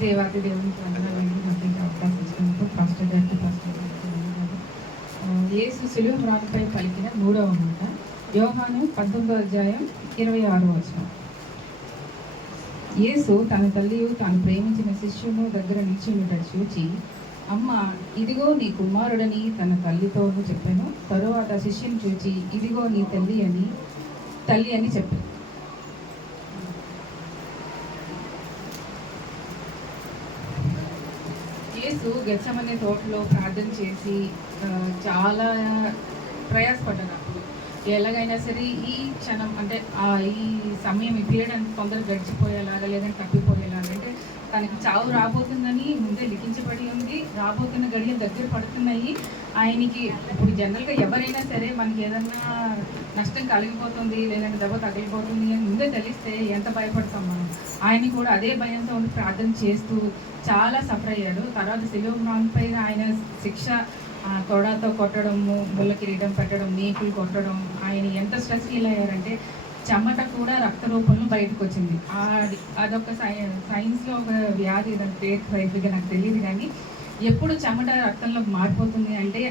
దేవాది దేవునికి వందనాలండి. నాకు అవకాశం ఇచ్చినందుకు పాస్టర్ గారికి వందనాలు. యేసు శిలువ మ్రానుపై పలికిన మూడవ మాట యోహాను 19వ అధ్యాయం 26వ వచనం. యేసు తన తల్లియు తాను ప్రేమించిన శిష్యును దగ్గర నిల్చుండుట చూచి, అమ్మ, ఇదిగో నీ కుమారుడని తన తల్లితోనూ చెప్పాను. తరువాత శిష్యుని చూచి, ఇదిగో నీ తల్లి అని చెప్పాను. యేసు గెత్సెమనే తోటలో ప్రార్థన చేసి చాలా ప్రయాసపడ్డారు. ఎలాగైనా సరే ఈ క్షణం అంటే ఈ సమయం ఈ పీరియడ్ అంత తొందరగా గడిచిపోయేలాగా, లేదంటే తప్పిపోయేలాగా, అంటే తనకి చావు రాబోతుందని ముందే లిఖించబడి ఉంది. రాబోతున్న గడియలు దగ్గర పడుతున్నాయి. ఆయనకి ఇప్పుడు జనరల్గా ఎవరైనా సరే మనకి ఏదన్నా నష్టం కలిగిపోతుంది, లేదంటే దెబ్బ తగిలిపోతుంది అని ముందే తెలిస్తే ఎంత భయపడతాం మనం. ఆయన కూడా అదే భయంతో ఉండి ప్రార్థన చేస్తూ చాలా సఫర్ అయ్యాడు. తర్వాత శిలువ మ్రానుపై ఆయన శిక్ష తొడతో కొట్టడము, ముళ్ళ కిరీటం పెట్టడం, నీకులు కొట్టడం, ఆయన ఎంత స్ట్రెస్ ఫీల్ అయ్యారంటే చెమట కూడా రక్త రూపంలో బయటకు వచ్చింది. అదొక సైన్స్లో ఒక వ్యాధి, పేరు సైఫ్గా నాకు తెలియదు. కానీ ఎప్పుడు చెమట రక్తంలో మారిపోతుంది అంటే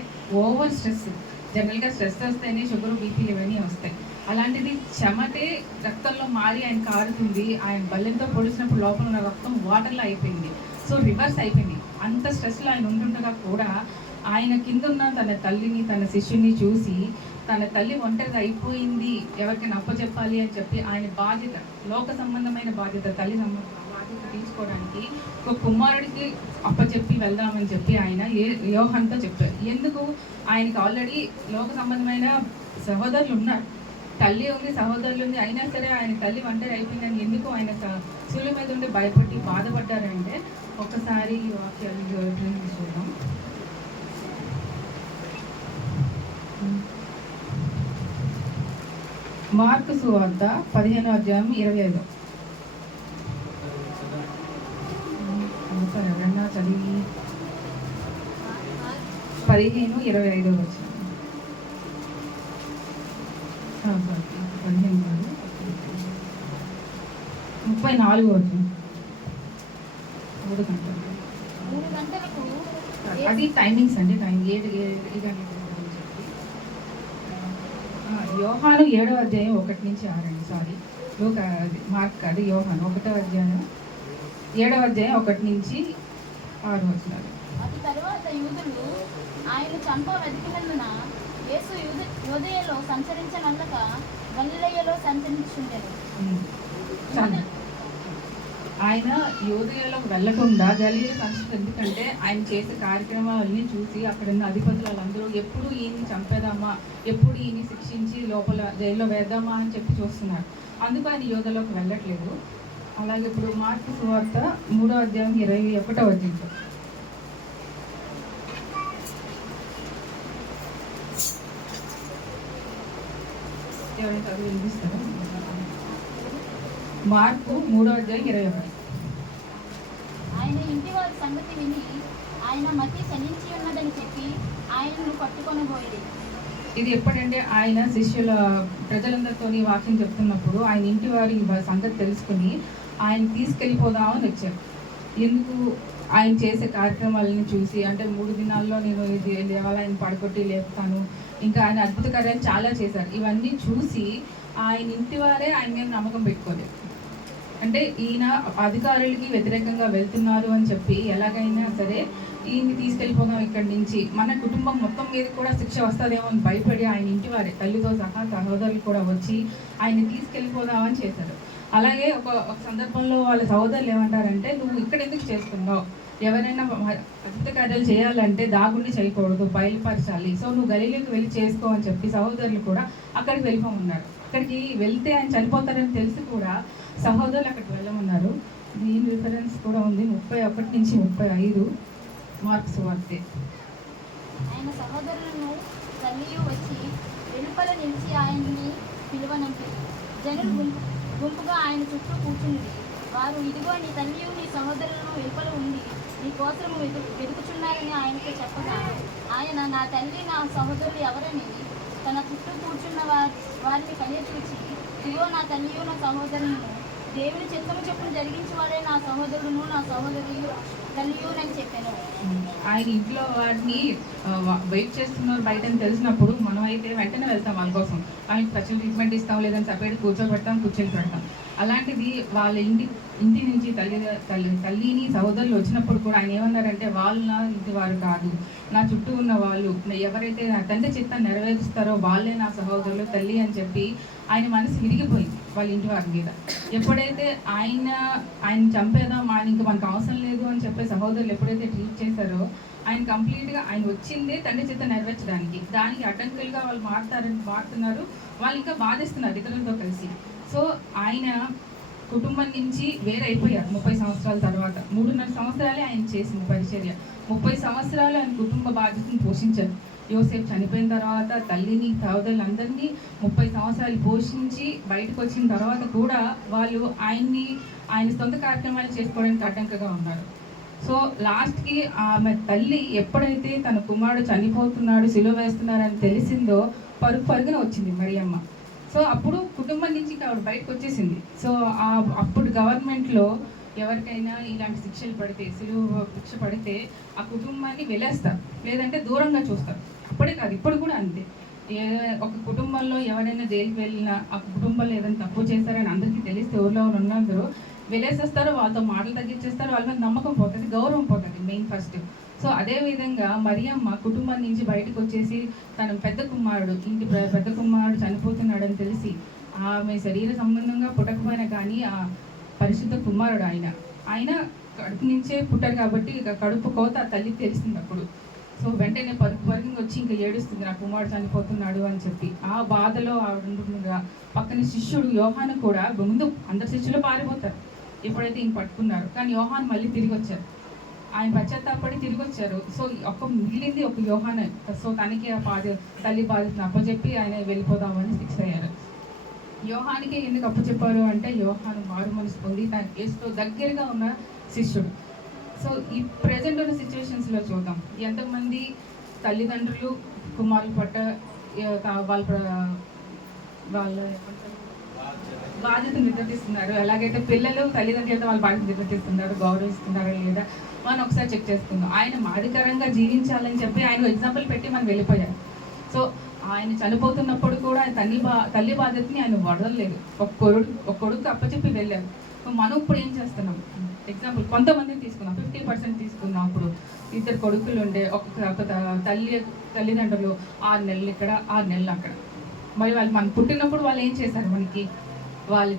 ఓవర్ స్ట్రెస్. జనరల్గా స్ట్రెస్ వస్తేనే షుగర్, బీపీలు ఇవన్నీ వస్తాయి. అలాంటిది చెమటే రక్తంలో మారి ఆయన కారుతుంది. ఆయన బల్లెంతో పొడిచినప్పుడు లోపల ఉన్న రక్తం వాటర్లో అయిపోయింది. సో రివర్స్ అయిపోయింది. అంత స్ట్రెస్లో ఆయన ఉంటుండగా కూడా ఆయన కింద ఉన్న తన తల్లిని, తన శిష్యుని చూసి తన తల్లి ఒంటరిగా అయిపోయింది, ఎవరికైనా అప్పచెప్పాలి అని చెప్పి ఆయన బాధ్యత, లోక సంబంధమైన బాధ్యత, తల్లి బాధ్యత తీసుకోవడానికి ఒక కుమారుడికి అప్పచెప్పి వెళ్దామని చెప్పి ఆయన యోహానుతో చెప్పారు. ఎందుకు? ఆయనకి ఆల్రెడీ లోక సంబంధమైన సహోదరులు ఉన్నారు, తల్లి ఉంది, సహోదరులు ఉంది. అయినా సరే ఆయన తల్లి ఒంటరి అయిపోయిందని ఎందుకు ఆయన శిలువ మీద ఉండి భయపడి బాధపడ్డారంటే ఒకసారి వాక్యాలు చూద్దాం. మార్కు సువార్త 15వ అధ్యాయం 25. ఎవరన్నా చదివి 15-25 వచ్చిన 34 వచ్చిన 3 గంటలకు అది టైమింగ్స్ అండి. 7 గంటలకు. యోహాను 7వ అధ్యాయం 1-6 అండి. సారీ, మార్క్ కాదు, యోహాను 1వ అధ్యాయం 7వ అధ్యాయం 1-6 వచనాలు. అటు తరువాత యూదులు ఆయన చంప వెతికినందున యేసు యూదయలో సంచరించనందుక గలిలయలో సంచరించుండెను. ఆయన యూదయలోకి వెళ్లకుండా గలిలయ సంచరించారు. ఎందుకంటే ఆయన చేసే కార్యక్రమాలన్నీ చూసి అక్కడ ఉన్న అధిపతులు వాళ్ళందరూ ఎప్పుడు ఈయన్ని చంపేదామా, ఎప్పుడు ఈయన్ని శిక్షించి లోపల జైల్లో వేద్దామా అని చెప్పి చూస్తున్నారు. అందుకు ఆయన యూదయలోకి వెళ్ళట్లేదు. అలాగే ఇప్పుడు మార్కు సువార్త 3వ అధ్యాయం 21వ వచనం. ఎవరైనా చదువు వినిపిస్తారా? మార్కు 3వ అధ్యాయం 21. ఆయన ఇంటి వారి సంగతి విని ఆయన మతి చలించి ఉన్నదని చెప్పి ఆయనను పట్టుకొనబోయేది. ఇది ఎప్పుడంటే ఆయన శిష్యుల ప్రజలందరితో వాక్యం చెప్తున్నప్పుడు ఆయన ఇంటి వారి సంగతి తెలుసుకుని ఆయన తీసుకెళ్ళిపోదామని వచ్చారు. ఎందుకు? ఆయన చేసే కార్యక్రమాలను చూసి, అంటే 3 దినాల్లో నేను ఇది దేవాలయాన్ని పడగొట్టి లేపుతాను, ఇంకా ఆయన అద్భుత కార్యాలు చాలా చేశారు. ఇవన్నీ చూసి ఆయన ఇంటి వారే ఆయన మీద నమ్మకం పెట్టుకోలేదు. అంటే ఈయన అధికారులకి వ్యతిరేకంగా వెళ్తున్నారు అని చెప్పి ఎలాగైనా సరే ఈయన్ని తీసుకెళ్ళిపోదాం ఇక్కడి నుంచి, మన కుటుంబం మొత్తం మీద కూడా శిక్ష వస్తుందేమో అని భయపడి ఆయన ఇంటి వారే తల్లితో సహా సహోదరులు కూడా వచ్చి ఆయన్ని తీసుకెళ్ళిపోదామని చేశారు. అలాగే ఒక సందర్భంలో వాళ్ళ సహోదరులు ఏమంటారంటే, నువ్వు ఇక్కడ ఎందుకు చేస్తున్నావు? ఎవరైనా అద్భుత కార్యాలు చేయాలంటే దాగుండి చేయకూడదు, బయలుపరచాలి. సో నువ్వు గలిలయకి వెళ్ళి చేసుకో అని చెప్పి సహోదరులు కూడా అక్కడికి వెళ్ళిపోమన్నారు. అక్కడికి వెళ్తే ఆయన చనిపోతారని తెలిసి కూడా సహోదరులు అక్కడికి వెళ్ళమన్నారు. దీని రిఫరెన్స్ కూడా ఉంది 31-35 మార్కు సువార్త. ఆయన సహోదరులను తల్లియు వచ్చి వెలుపల నిలిచి ఆయన్ని పిలువనంపి జనులు గుంపుగా ఆయన చుట్టూ కూర్చుంది. వారు, ఇదిగో నీ తల్లియు నీ సహోదరులను వెలుపల ఉండి నీ కోసం వెతుకుచున్నారని ఆయనతో చెప్పగా ఆయన, నా తల్లి నా సహోదరులు ఎవరని తన చుట్టూ కూర్చున్న వారిని కలియ చూచి, ఇదిగో నా తల్లియు నా సహోదరులను దేవుని చిత్తము చొప్పున జరిగించేవాడే నా సహోదరుడును నా సహోదరియు తల్లియు అని చెప్పాను. ఆయన ఇంట్లో వాటిని వెయిట్ చేస్తున్నారు బయట అని తెలిసినప్పుడు మనం అయితే వెంటనే వెళ్తాం వాళ్ళ కోసం. ఆయనకి స్పెషల్ ట్రీట్మెంట్ ఇస్తాం, లేదని సపరేట్ కూర్చోబెడతాం, కూర్చొని పెడతాం. అలాంటిది వాళ్ళ ఇంటి నుంచి తల్లిని సహోదరులు వచ్చినప్పుడు కూడా ఆయన ఏమన్నారంటే, వాళ్ళు నా ఇంటి వారు కాదు, నా చుట్టూ ఉన్న వాళ్ళు ఎవరైతే నా తండ్రి చిత్తాన్ని నెరవేరుస్తారో వాళ్ళే నా సహోదరులు తల్లి అని చెప్పి ఆయన మనసు విరిగిపోయింది వాళ్ళ ఇంటి వారి మీద. ఎప్పుడైతే ఆయన చంపేదాం, ఆయన ఇంకా మనకు అవసరం లేదు అని చెప్పే సహోదరులు ఎప్పుడైతే ట్రీట్ చేశారో, ఆయన కంప్లీట్గా ఆయన వచ్చిందే తండ్రి చిత్తం నెరవేర్చడానికి, దానికి అడ్డంకులుగా వాళ్ళు మారుతున్నారు, వాళ్ళు ఇంకా బాధిస్తున్నారు ఇతరులతో కలిసి. సో ఆయన కుటుంబం నుంచి వేరైపోయారు 30 సంవత్సరాల తర్వాత. 3.5 సంవత్సరాలే ఆయన చేసింది పరిచర్య. 30 సంవత్సరాలు ఆయన కుటుంబ బాధ్యతను పోషించారు. యోసేపు చనిపోయిన తర్వాత తల్లిని సహోదరులందరినీ 30 సంవత్సరాలు పోషించి బయటకు వచ్చిన తర్వాత కూడా వాళ్ళు ఆయన సొంత కార్యక్రమాలు చేసుకోవడానికి అడ్డంకగా ఉన్నారు. సో లాస్ట్కి ఆమె తల్లి ఎప్పుడైతే తన కుమారుడు చనిపోతున్నాడు, సిలువ వేస్తున్నారని తెలిసిందో పరుగున వచ్చింది మరియమ్మ. సో అప్పుడు కుటుంబం నుంచి ఆవిడ బయటకు వచ్చేసింది. సో అప్పుడు గవర్నమెంట్లో ఎవరికైనా ఇలాంటి శిక్షలు పడితే, సిలువ శిక్ష పడితే ఆ కుటుంబాన్ని వెలేస్తారు, లేదంటే దూరంగా చూస్తారు. అప్పుడే కాదు, ఇప్పుడు కూడా అంతే. ఒక కుటుంబంలో ఎవరైనా జైలుకి వెళ్ళినా, ఆ కుటుంబంలో ఏదైనా తప్పు చేస్తారని అందరికీ తెలిస్తే ఊళ్ళో ఉన్నందరూ వెలేసేస్తారు, వాళ్ళతో మాటలు తగ్గించేస్తారు, వాళ్ళ మీద నమ్మకం పోతుంది, గౌరవం పోతుంది మెయిన్ ఫస్ట్. సో అదేవిధంగా మరియమ్మ కుటుంబం నుంచి బయటకు వచ్చేసి తన పెద్ద కుమారుడు చనిపోతున్నాడని తెలిసి, ఆమె శరీర సంబంధంగా పుట్టకపోయినా కానీ ఆ పరిశుద్ధ కుమారుడు ఆయన కడుపు నుంచే పుట్టారు కాబట్టి ఇక కడుపు కోత తల్లికి తెలిసింది అప్పుడు. సో వెంటనే పరుగుని వచ్చి ఇంకా ఏడుస్తుంది, నా కుమారుడు చనిపోతున్నాడు అని చెప్పి. ఆ బాధలో ఆవిడ పక్కన శిష్యుడు యోహాను కూడా, ముందు అందరు శిష్యులు పారిపోతారు ఎప్పుడైతే ఈయన పట్టుకున్నారు, కానీ యోహాను మళ్ళీ తిరిగి వచ్చారు. ఆయన పశ్చాత్తాపడి తిరిగి వచ్చారు. సో మిగిలింది ఒక యోహానే. సో తనకి ఆ తల్లి బాధ్యతను అప్పచెప్పి ఆయన వెళ్ళిపోదామని ఫిక్స్ అయ్యారు. యోహానికి ఎందుకు అప్పచెప్పారు అంటే, యోహాను మారు మనసు పొంది తన యేసుతో దగ్గరగా ఉన్న శిష్యుడు. సో ఈ ప్రజెంట్ ఉన్న సిచ్యువేషన్స్లో చూద్దాం, ఎంతమంది తల్లిదండ్రులు కుమారుల పట్ల వాళ్ళ బాధ్యత నిర్వర్తిస్తున్నారు, ఎలాగైతే పిల్లలు తల్లిదండ్రులతో వాళ్ళ బాధ్యత నిర్వర్తిస్తున్నారు, గౌరవిస్తున్నారా లేదా మనం ఒకసారి చెక్ చేసుకుందాం. ఆయన మాదికరంగా జీవించాలని చెప్పి ఆయన ఎగ్జాంపుల్ పెట్టి మనం వెళ్ళిపోయారు. సో ఆయన చనిపోతున్నప్పుడు కూడా తల్లి బాధ్యతని ఆయన వదలలేదు, ఒక కొడుకు అప్పచెప్పి వెళ్ళారు. సో మనం ఇప్పుడు ఏం చేస్తున్నాం, ఎగ్జాంపుల్ కొంతమందిని తీసుకున్నాం, 50% తీసుకున్నాం. అప్పుడు 2 కొడుకులు ఉండే, ఒక తల్లిదండ్రులు 6 నెలలు ఇక్కడ 6 నెలలు అక్కడ. మరి వాళ్ళు మనం పుట్టినప్పుడు వాళ్ళు ఏం చేశారు, మనకి వాళ్ళు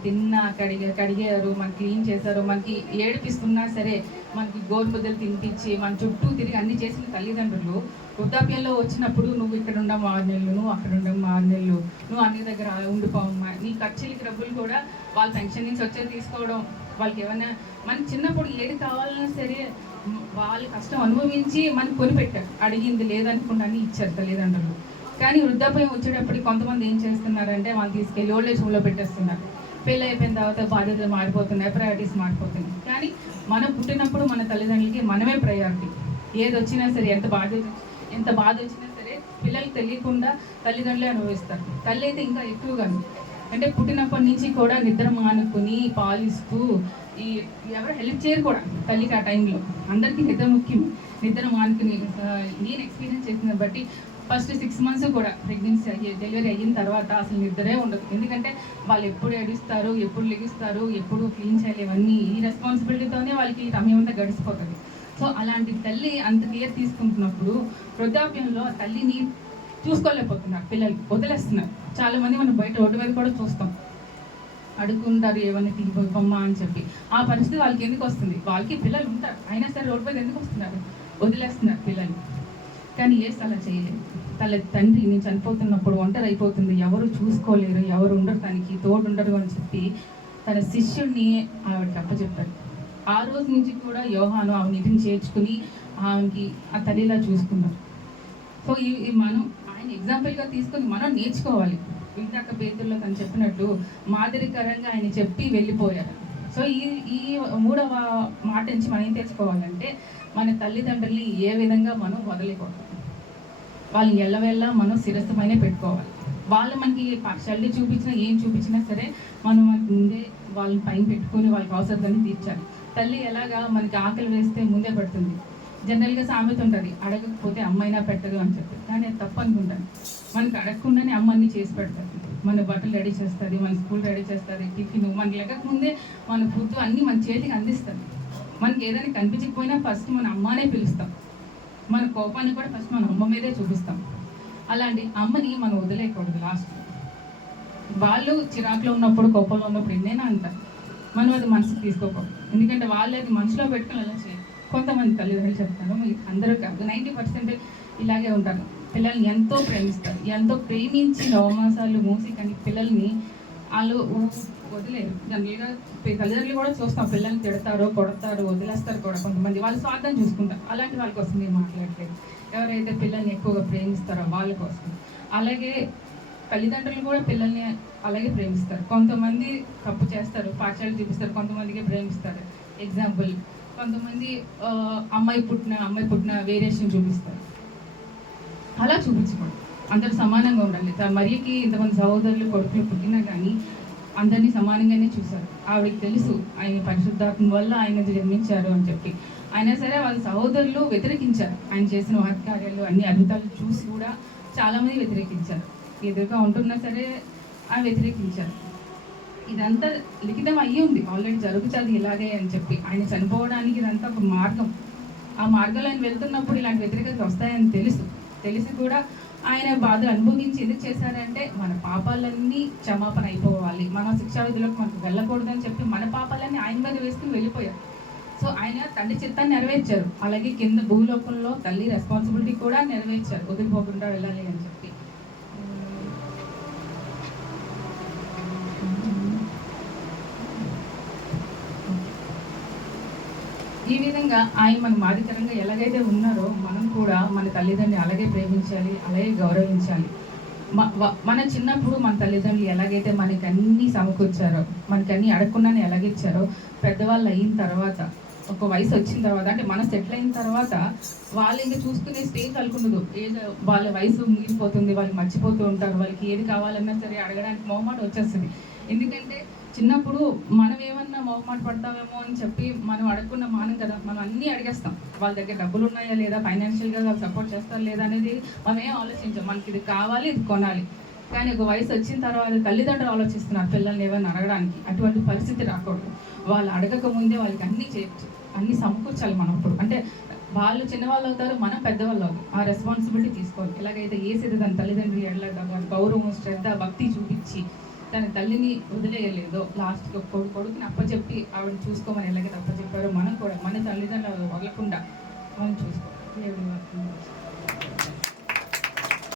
కడిగారు, మనకి క్లీన్ చేశారు, మనకి ఏడిపిస్తున్నా సరే మనకి గోరుముద్దలు తినిపించి మన చుట్టూ తిరిగి అన్ని చేసిన తల్లిదండ్రులు వృద్ధాప్యంలో వచ్చినప్పుడు, నువ్వు ఇక్కడ ఉండవు 6 నెలలు, నువ్వు అక్కడ ఉండవు 6 నెలలు, నువ్వు అన్ని దగ్గర ఉండిపోవమ్మా, నీ ఖర్చులకి డబ్బులు కూడా వాళ్ళ పెన్షన్ నుంచి వచ్చే తీసుకోవడం, వాళ్ళకి ఏమైనా మనకి చిన్నప్పుడు ఏది కావాలన్నా సరే వాళ్ళ కష్టం అనుభవించి మనకు కొనిపెట్టారు, అడిగింది లేదనుకుండా అన్ని ఇచ్చారు తల్లిదండ్రులు. కానీ వృద్ధాప్యం వచ్చేటప్పటికి కొంతమంది ఏం చేస్తున్నారంటే, వాళ్ళు తీసుకెళ్ళి ఓల్డ్ ఏజ్ హోమ్లో పెట్టేస్తున్నారు. పెళ్ళి అయిపోయిన తర్వాత బాధ్యతలు మారిపోతున్నాయి, ప్రయారిటీస్ మారిపోతున్నాయి. కానీ మనం పుట్టినప్పుడు మన తల్లిదండ్రులకి మనమే ప్రయారిటీ. ఏది వచ్చినా సరే, ఎంత బాధ వచ్చినా సరే పిల్లలకు తెలియకుండా తల్లిదండ్రులే అనుభవిస్తారు. తల్లి అయితే ఇంకా ఎక్కువగా, అంటే పుట్టినప్పటి నుంచి కూడా నిద్ర మానుకుని పాలిస్తూ ఎవరు హెల్ప్ చేయరు కూడా తల్లికి. ఆ టైంలో అందరికీ నిద్ర ముఖ్యం. నిద్ర మానుకుని నేను ఎక్స్పీరియన్స్ చేసిన బట్టి ఫస్ట్ 6 months కూడా ప్రెగ్నెన్సీ డెలివరీ అయిన తర్వాత అసలు నిద్రే ఉండదు. ఎందుకంటే వాళ్ళు ఎప్పుడు ఏడుస్తారు, ఎప్పుడు లెగిస్తారు, ఎప్పుడు క్లీన్ చేయాలి, ఇవన్నీ ఈ రెస్పాన్సిబిలిటీతోనే వాళ్ళకి సమయం అంతా గడిచిపోతుంది. సో అలాంటి తల్లి అంత కేర్ తీసుకుంటున్నప్పుడు వృద్ధాప్యంలో తల్లిని చూసుకోలేకపోతున్నారు పిల్లలు, వదిలేస్తున్నారు. చాలామంది మనం బయట రోడ్డు మీద కూడా చూస్తాం, అడుగుంటారు ఏమైనా తీసుకోమ్మా అని చెప్పి. ఆ పరిస్థితి వాళ్ళకి ఎందుకు వస్తుంది, వాళ్ళకి పిల్లలు ఉంటారు అయినా సరే రోడ్డు మీద ఎందుకు వస్తున్నారు, వదిలేస్తున్నారు పిల్లలు. కానీ ఏసు అలా చేయలేదు. తండ్రి నేను చనిపోతున్నప్పుడు ఒంటరి అయిపోతుంది, ఎవరు చూసుకోలేరు, ఎవరు ఉండరు, తనకి తోడు ఉండరు అని చెప్పి తన శిష్యుడిని ఆవిడకి అప్పచెప్పారు. ఆ రోజు నుంచి కూడా యోహాను ఆవిడ ఇంటిని చేర్చుకుని ఆమెకి ఆ తల్లిలా చూసుకున్నారు. సో మనం ఆయన ఎగ్జాంపుల్గా తీసుకొని మనం నేర్చుకోవాలి. ఇందాక పేతుల్లో తను చెప్పినట్టు మాదిరికరంగా ఆయన చెప్పి వెళ్ళిపోయారు. సో ఈ 3వ మాట నుంచి మనం ఏం తెలుసుకోవాలంటే, మన తల్లిదండ్రుల్ని ఏ విధంగా మనం వదిలేకూడదు, వాళ్ళని ఎల్లవెళ్ళ మనం శిరస్సుపైనే పెట్టుకోవాలి. వాళ్ళు మనకి పార్షాలిటీ చూపించినా ఏం చూపించినా సరే మనం ముందే వాళ్ళని పైన పెట్టుకుని వాళ్ళకి అవసరాన్ని తీర్చాలి. తల్లి ఎలాగా మనకి ఆకలి వేస్తే ముందే పెడుతుంది. జనరల్గా సామెత ఉంటుంది, అడగకపోతే అమ్మైనా పెట్టదు అని చెప్పి. కానీ అది తప్పు అనుకుంటాను. మనకి అడగకుండానే అమ్మ అన్నీ చేసి పెడతారు. మన బట్టలు రెడీ చేస్తుంది, మన స్కూల్ రెడీ చేస్తుంది, టిఫిన్ మనకి లేకముందే మన ఫుడ్ అన్నీ మన చేతికి అందిస్తుంది. మనకి ఏదైనా కనిపించకపోయినా ఫస్ట్ మన అమ్మనే పిలుస్తాం. మన కోపాన్ని కూడా ఫస్ట్ మన అమ్మ మీదే చూపిస్తాం. అలాంటి అమ్మని మనం వదిలేయకూడదు. లాస్ట్ వాళ్ళు చిరాకులో ఉన్నప్పుడు, కోపంలో ఉన్నప్పుడు ఎన్నైనా అంటారు, మనం అది మనసుకు తీసుకోకూడదు. ఎందుకంటే వాళ్ళు అది మనసులో పెట్టుకుని అలా చేయాలి. కొంతమంది తల్లిదండ్రులు చెప్తారు, అందరూ కాదు, 90% ఇలాగే ఉంటారు. పిల్లల్ని ఎంతో ప్రేమిస్తారు, ఎంతో ప్రేమించి నవమాసాలు మూసి కానీ పిల్లల్ని వాళ్ళు వదిలేరు. జనరల్గా తల్లిదండ్రులు కూడా చూస్తాం, పిల్లల్ని తిడతారో కొడతారు, వదిలేస్తారు కూడా. కొంతమంది వాళ్ళ స్వార్థం చూసుకుంటారు. అలాంటి వాళ్ళ కోసం నేను మాట్లాడలేదు. ఎవరైతే పిల్లల్ని ఎక్కువగా ప్రేమిస్తారో వాళ్ళ కోసం. అలాగే తల్లిదండ్రులు కూడా పిల్లల్ని అలాగే ప్రేమిస్తారు. కొంతమంది తప్పు చేస్తారు, పాఠశాల చూపిస్తారు, కొంతమందికి ప్రేమిస్తారు. ఎగ్జాంపుల్, కొంతమంది అమ్మాయి పుట్టిన వేరియేషన్ చూపిస్తారు. అలా చూపించకూడదు. అందరూ సమానంగా ఉండాలి. మరియకి ఇంతమంది సహోదరులు, కొడుకులు పుట్టినా కానీ అందరినీ సమానంగానే చూశారు. ఆవిడకి తెలుసు ఆయన పరిశుద్ధాత్మ వల్ల ఆయన జన్మించారు అని చెప్పి. అయినా సరే వాళ్ళ సహోదరులు వ్యతిరేకించారు. ఆయన చేసిన మహత్కార్యాలు, అన్ని అద్భుతాలు చూసి కూడా చాలామంది వ్యతిరేకించారు. ఎదురుగా ఉంటున్నా సరే ఆయన వ్యతిరేకించారు. ఇదంతా లిఖితం అయ్యి ఉంది, ఆల్రెడీ జరుగుతుంది ఇలాగే అని చెప్పి. ఆయన చనిపోవడానికి ఇదంతా ఒక మార్గం. ఆ మార్గంలో ఆయన వెళ్తున్నప్పుడు ఇలాంటి వ్యతిరేకత వస్తాయని తెలిసి కూడా ఆయన బాధలు అనుభవించి ఎందుకు చేశారంటే మన పాపాలన్నీ క్షమాపణ అయిపోవాలి, మన శిక్షా విధిలోకి మనకు వెళ్ళకూడదని చెప్పి మన పాపాలన్నీ ఆయన మీద వేసుకుని వెళ్ళిపోయారు. సో ఆయన తండ్రి చిత్తాన్ని నెరవేర్చారు. అలాగే కింద భూలోకంలో తల్లి రెస్పాన్సిబిలిటీ కూడా నెరవేర్చారు, వదిలిపోకుండా వెళ్ళాలి అని చెప్పి. ఈ విధంగా ఆయన మన మాదికరంగా ఎలాగైతే ఉన్నారో మనం కూడా మన తల్లిదండ్రులు అలాగే ప్రేమించాలి, అలాగే గౌరవించాలి. మన చిన్నప్పుడు మన తల్లిదండ్రులు ఎలాగైతే మనకి అన్నీ సమకూర్చారో, మనకి అన్నీ అడగకుండానే ఎలాగిచ్చారో, పెద్దవాళ్ళు అయిన తర్వాత, ఒక వయసు వచ్చిన తర్వాత, అంటే మన సెటిల్ అయిన తర్వాత వాళ్ళు ఇంకా చూసుకునే స్టేజ్ వాళ్ళకుండదు. ఏదో వాళ్ళ వయసు ముగిసిపోతుంది, వాళ్ళు మర్చిపోతూ ఉంటారు. వాళ్ళకి ఏది కావాలన్నా సరే అడగడానికి మొహమాట వచ్చేస్తుంది. ఎందుకంటే చిన్నప్పుడు మనం ఏమన్నా మొహమాట పడతామేమో అని చెప్పి మనం అడగకుండా మానం కదా, మనం అన్నీ అడిగేస్తాం. వాళ్ళ దగ్గర డబ్బులు ఉన్నాయా లేదా, ఫైనాన్షియల్గా వాళ్ళు సపోర్ట్ చేస్తారా లేదా అనేది మనం ఏం ఆలోచించాం. మనకి ఇది కావాలి, ఇది కొనాలి. కానీ ఒక వయసు వచ్చిన తర్వాత తల్లిదండ్రులు ఆలోచిస్తున్నారు పిల్లల్ని ఏమైనా అడగడానికి. అటువంటి పరిస్థితి రాకూడదు. వాళ్ళు అడగక ముందే వాళ్ళకి అన్నీ చేయొచ్చు, అన్నీ సమకూర్చాలి మనం. అప్పుడు అంటే వాళ్ళు చిన్నవాళ్ళు అవుతారు, మనం పెద్దవాళ్ళు అవుతారు. ఆ రెస్పాన్సిబిలిటీ తీసుకోవాలి. ఎలాగైతే ఏసేది తన తల్లిదండ్రులు ఎలాగా గౌరవం, శ్రద్ధ, భక్తి చూపించి తన తల్లిని వదిలేయలేదో, లాస్ట్కి కొడుకుని అప్పచెప్పి ఆవిడని చూసుకోమని ఎలాగైతే అప్పచెప్పారో మనం కూడా మన తల్లిదండ్రులు వదలకుండా మనం చూసుకోవాలి.